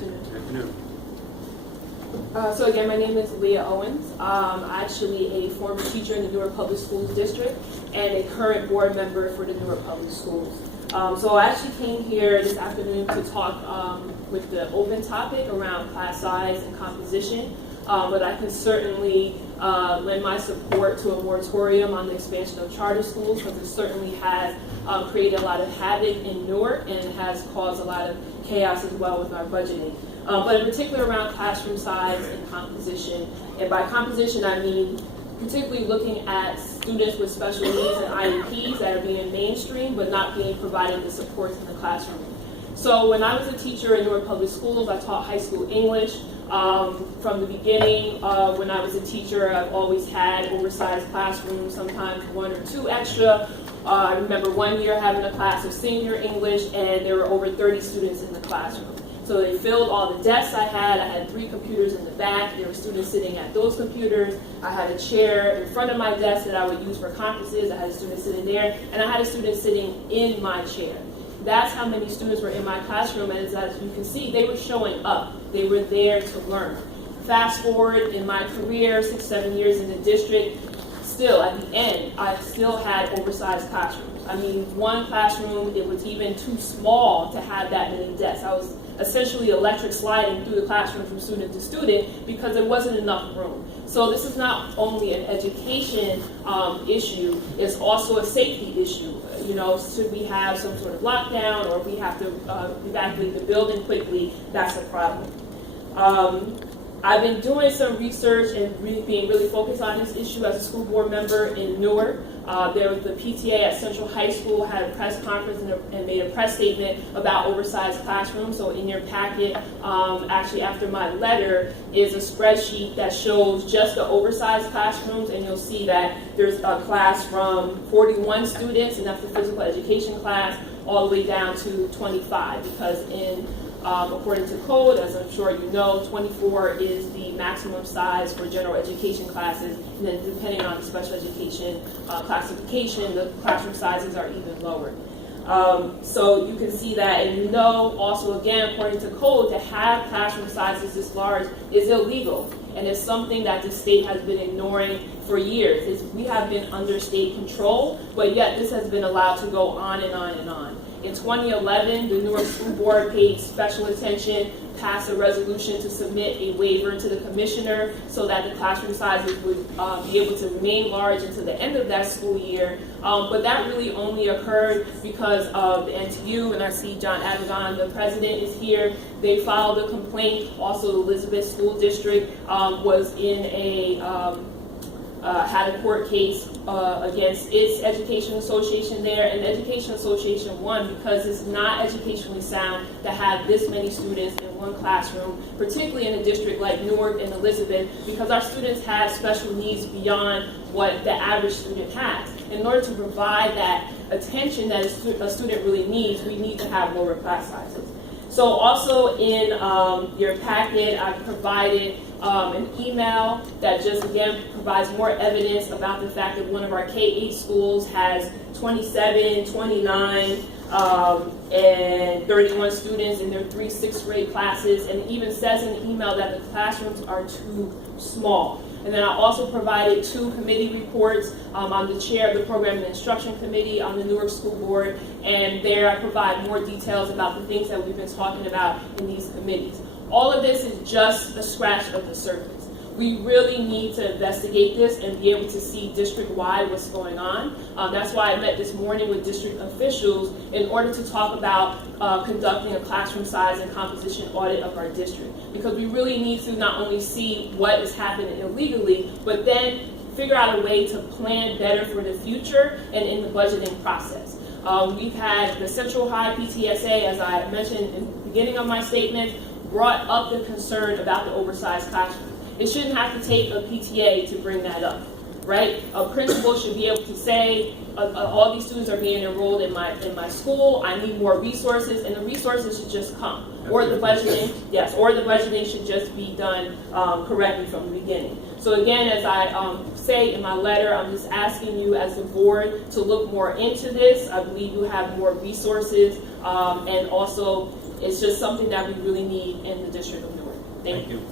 afternoon. Good afternoon. So again, my name is Leah Owens. I'm actually a former teacher in the Newark Public Schools district and a current board member for the Newark Public Schools. So I actually came here this afternoon to talk with the open topic around class size and composition, but I can certainly lend my support to a moratorium on the expansion of charter schools, because it certainly has created a lot of havoc in Newark and has caused a lot of chaos as well with our budgeting. But in particular around classroom size and composition. And by composition, I mean particularly looking at students with special needs and IEPs that are being mainstream but not being provided the supports in the classroom. So when I was a teacher in Newark Public Schools, I taught high school English. From the beginning, when I was a teacher, I've always had oversized classrooms, sometimes one or two extra. I remember one year having a class of senior English, and there were over 30 students in the classroom. So they filled all the desks I had 3 computers in the back. There were students sitting at those computers. I had a chair in front of my desk that I would use for conferences. I had a student sitting there, and I had a student sitting in my chair. That's how many students were in my classroom, and as you can see, they were showing up. They were there to learn. Fast forward in my career, 6-7 years in the district, still at the end, I still had oversized classrooms. I mean, one classroom, it was even too small to have that many desks. I was essentially electric sliding through the classroom from student to student because there wasn't enough room. So this is not only an education issue, it's also a safety issue. You know, should we have some sort of lockdown or if we have to evacuate the building quickly, that's a problem. I've been doing some research and being really focused on this issue as a school board member in Newark. There was the PTA at Central High School had a press conference and made a press statement about oversized classrooms. So in your packet, actually after my letter, is a spreadsheet that shows just the oversized classrooms, and you'll see that there's a class from 41 students, and that's the physical education class, all the way down to 25, because according to code, as I'm sure you know, 24 is the maximum size for general education classes, and then depending on the special education classification, the classroom sizes are even lower. So you can see that, and you know also again, according to code, to have classroom sizes this large is illegal, and it's something that the state has been ignoring for years. We have been under state control, but yet this has been allowed to go on and on and on. In 2011, the Newark School Board paid special attention, passed a resolution to submit a waiver to the commissioner so that the classroom sizes would be able to remain large until the end of that school year. But that really only occurred because of the NTU, and I see John Avigon, the president, is here. They filed a complaint. Also, the Elizabeth School District was in had a court case against its education association there, and the education association won because it's not educationally sound to have this many students in one classroom, particularly in a district like Newark and Elizabeth, because our students have special needs beyond what the average student has. In order to provide that attention that a student really needs, we need to have lower class sizes. So also in your packet, I've provided an email that just again provides more evidence about the fact that one of our K-8 schools has 27, 29, and 31 students in their 3 6th grade classes, and it even says in the email that the classrooms are too small. And then I also provided 2 committee reports. I'm the chair of the Program and Instruction Committee on the Newark School Board, and there I provide more details about the things that we've been talking about in these committees. All of this is just a scratch of the surface. We really need to investigate this and be able to see district-wide what's going on. That's why I met this morning with district officials in order to talk about conducting a classroom size and composition audit of our district. Because we really need to not only see what is happening illegally, but then figure out a way to plan better for the future and in the budgeting process. We've had the Central High PTSA, as I mentioned in the beginning of my statement, brought up the concern about the oversized classroom. It shouldn't have to take a PTA to bring that up. right? A principal should be able to say, all these students are being enrolled in my school. I need more resources, and the resources should just come. Or the budgeting, yes, or the budgeting should just be done correctly from the beginning. So again, as I say in my letter, I'm just asking you as a board to look more into this. I believe you have more resources, and also it's just something that we really need in the District of Newark. Thank you.